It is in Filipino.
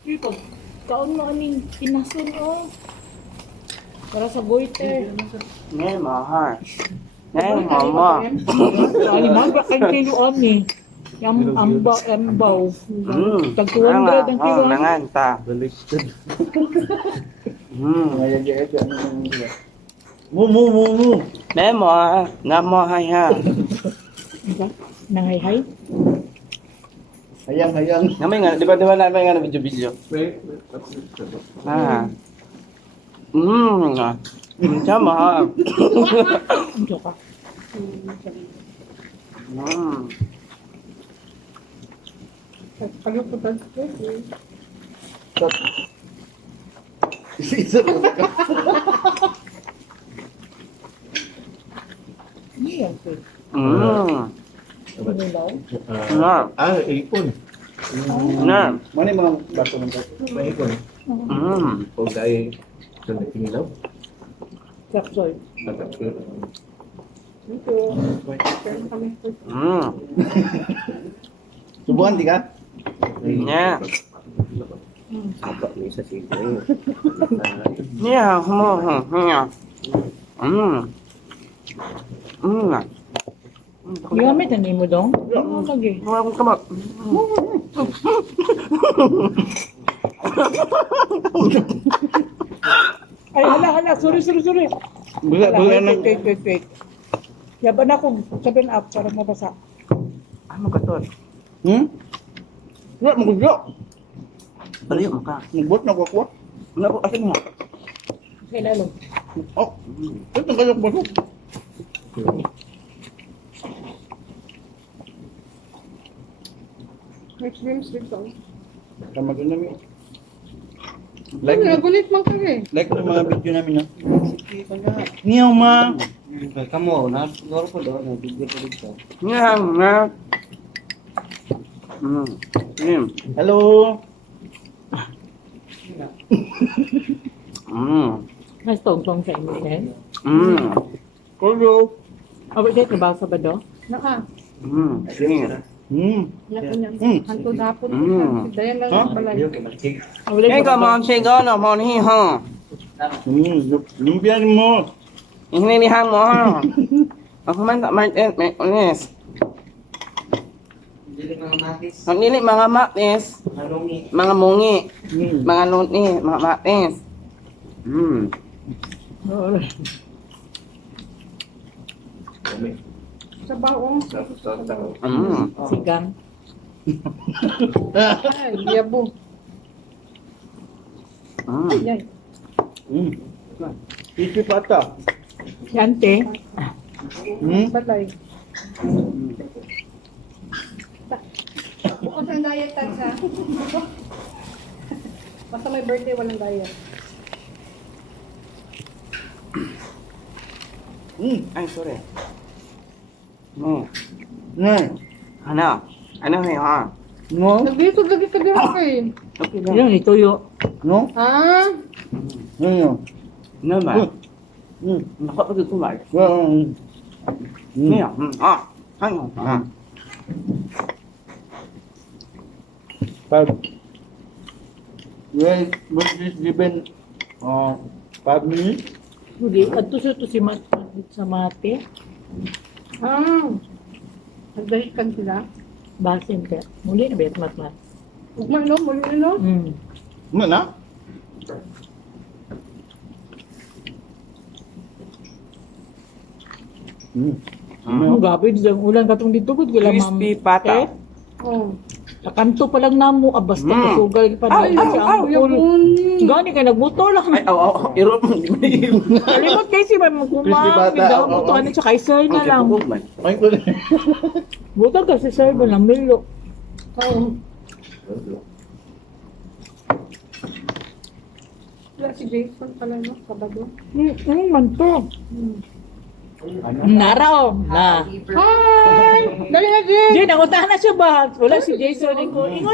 Ito, kaon mo aning pinasun o. Para sa goiter. Nghe mahal. Nghe mama. Ay, magkakang kiloan ni. Yung ambaw. Tag 200 ang kilo. Nangan ta. Mu. Bé mo, ngam mo hay ha. Nangayhay. Hayang. Ngamay nga, di ba na may nga na video. Ah. Sama ha. Ito ka. Pagkakutan ko. Isa ko ka. Iya, sir. Ipon. Nah. Mana mga baso ng baso? May ipon. O dahil sa nakingilaw? Kapsoy. Ito. Subukan di ka? Nha. Apa ni sa sige. Nha, mo. Nha. Gamit ang mo dong? Oo, lagi. Wala akong kamat. Ay, hala. Sorry. Bulan ng Wait. Yaban ako 7 up para mabasa. Ano ka to? Wala mo gudyo. Baliw mo ka. Nagbot na kwakwa. Ano ko asin mo? Okay, lalo. Oh. Ito kayo baso. Next games dito. Tama ko namin. Like, nagulit man ka eh. Like yung mga video namin na. Niyaw ma. Kamu, siguro po doon, nabigyan ko dito. Nha, nha. Hello. Mas tong sa inyo, eh. Hello. Awit dito ba sa bado? Naka. Sige. Naka niya. Hanto dapon. Dayan lang ang balay. Awit Cái cầm on xe có là mòn hi ha. Lumpia mo. Ini ni hang mo ha. Ako man tak main mẹ ones. Dili mga matis, Ang nili mga matis, halongi. mga mungi, mga luni, mga matis. Sa baong. Sigang. Ay, yabo. Ay. Isi pata. Yante. Balay. Bukas ang diet tayo sa. Basta may birthday, walang diet. Ay, sorry. Nah. Ano ha? No. Naglisod lagi ka din ako eh. Okay lang. Yan, ituyo. No. Ha? No. Ano ba? Nako pa ko ba? Niya. Ano? Five. Well, was this given 5 minutes? Hindi, adto siya to si sa mate. Nagdahikan sila. Basin ka. Muli na bet mat. Ugma no, muli no. Mana? Ang gabi di ulan katong dito gud gila ma'am. Crispy pata. Oh. Kanto pa lang namo basta masugal pa Ay, sa angkol. yun. Gani ka nagbuto lang. Ay, iro mo. Kalimot kay si may Crispy magkumang. bata, Bidaw oo. mo to ani sa kaiser na lang. Ay ko. Butang ka si sir ba lang milo. Oo. Wala si Jason pala no, kabado. Man to. Naraw na. Hi! Dali nga, Jay! Jay, nanguntahan na siya ba? Wala si Jason. Ingon